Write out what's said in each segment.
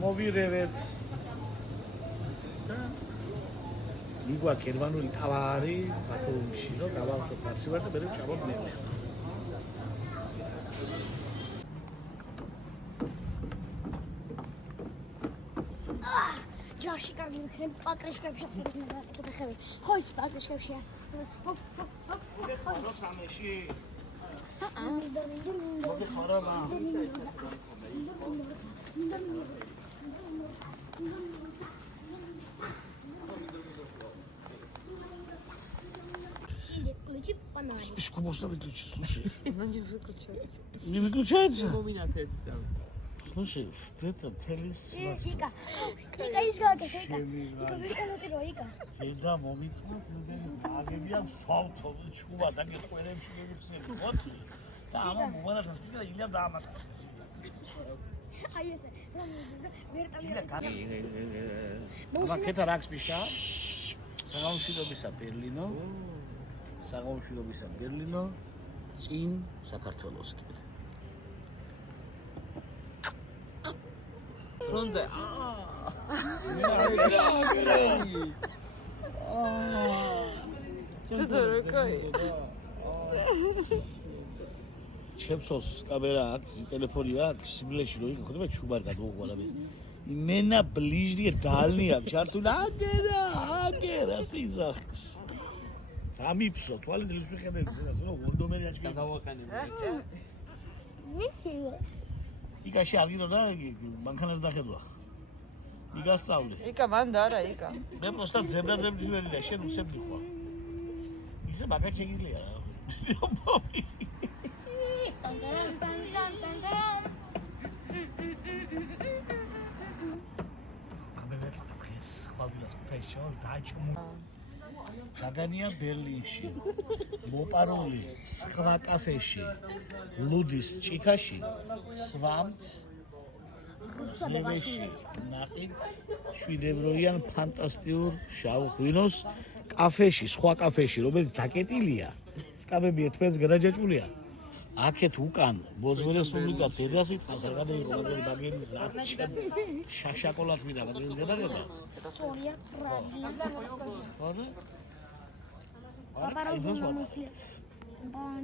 მოვირევეთ. მიგვა გერმანული თავარი ბათუმში რომ გავავსოთ მაცივარ და მე ჩამოდ მე. ჯაში კარგი მიქნები პატრიშკებში ახსენებდა ეკეთე ხები. ხო ის პატრიშკებშია. ჰოპ. როთამეში. მოდი ხარაბა. Включи фонарик. Спичку можно выключить, слушай. Но не выключается. Не выключается? Иллюминация. Слушай, это телес. Ика ისგაგე, ика ვიკანოთირო, ика. და მომიტყვა აგებია სავთო ჩუბა და გეხვერებში მივიხსენე მოთი და ამა მომანათა სპიკერა ილია დაამატა აი ესე რომ ვერტალი მაკეტა რაქს ბიშა საგამშვიდობისა ბერლინო წინ საქართველოს კიდე ფრონზე ჩემსოს კამერა აქვს, ტელეფონი აქვს, სიმლეში რო იქ ხდება ჩუბარ გადმოღვალა მე. იმენა ბლიჟნია დალნია, ჩართულა აგერა სიზახს. ამიფსო, თვალის მიხედები, რა ვონდომერი აჭკი. გადავაკანე. იკაში არგინო და მანქანას დახედვა. იგასწავლე. იკა მან და არა იკა. მე პროსტა ზებდა-ზებდი ვერია, შენ უცებდი ხვალ. ისე მაგარ შეგიძლია რა. ამერეც პატრეს, ხვალბილას კუთაისში დააჭმო. გაგანია ბერლინში. მოპარული სხვა კაფეში. ლუდის ჭიქაში. სვამთ რუსებაში. ნახით შვიდებროიან ფანტასტიურ შავ ღვინოს კაფეში, სხვა კაფეში, რომელიც დაკეტილია. სკამები ერთმანეთს გადაჯაჭულია. აქეთ უკან მოძმე რესპუბლიკა დედას იტყავს, რა გადაიღო მაგარი ბაგერის რა. შაშაკოლადმი და მაგერის გადაღება. სწორია, правильно. ხო? Папа разумно мыслит.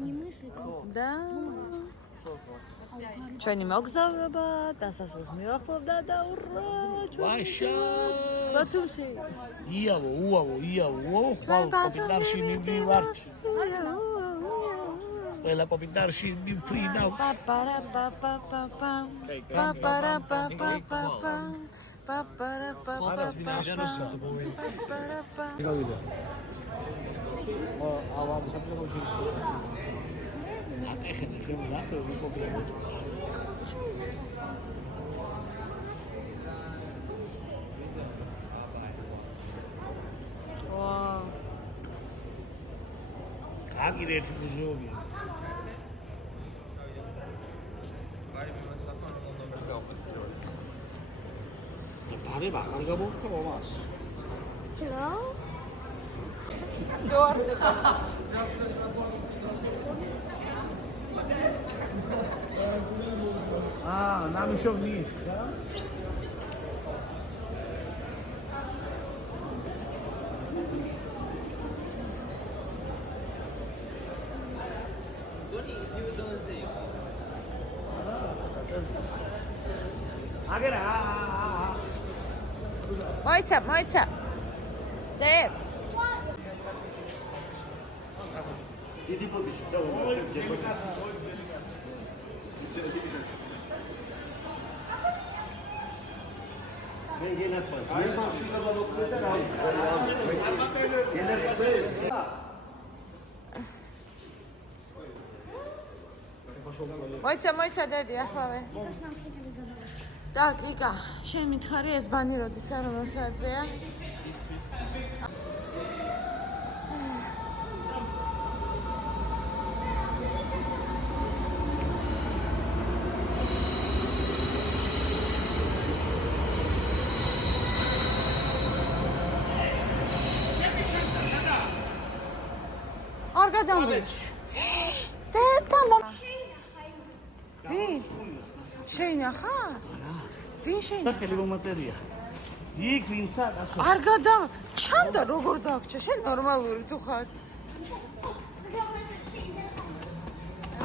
Не мыслит. და ჩვენი მოგზაურობა დასასრულს მიახლოვდა და ურა ვაშა ბათუმში იავო ხვალ კოპიტარში მივდივართ ყველა კოპიტარში მივფრინა Agire ერთი მუზეუმი. და პარება აღარ გამოვხდა მომას. Hello? ძორდება. ნამიშოვნის, რა? აგერა მოიცა დე დიდი პოდიში მე გენაცვალ მოიცა დედი ახლავე და იკა შენ მითხარი ეს ბანი როდის არ რომელ საათზეა არ გადამრეჩ დედა ვი? შენ ახლა? ვინ და შეიძლება? ხელი მომაწერია. იქ ვინცა კაცო. არ გადა ჩანდა როგორ დაგჭა შენ ნორმალური თუ ხარ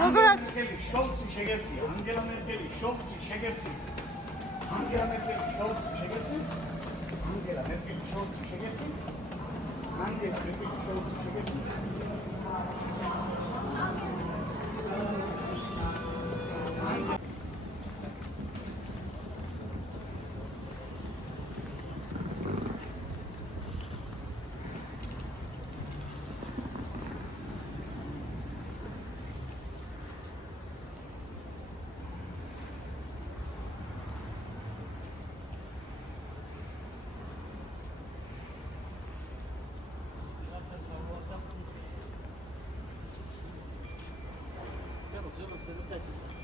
როგორ მერკელი შოლცი შეგეცი, ანგელა მერკელი შოლცი შეგეცი. ანგელა მერკელი შოლცი შეგეცი. ანგელა მერკელი შოლცი შეგეცი. ანგელა მერკელი შოლცი შეგეცი. Zero, zero, zero,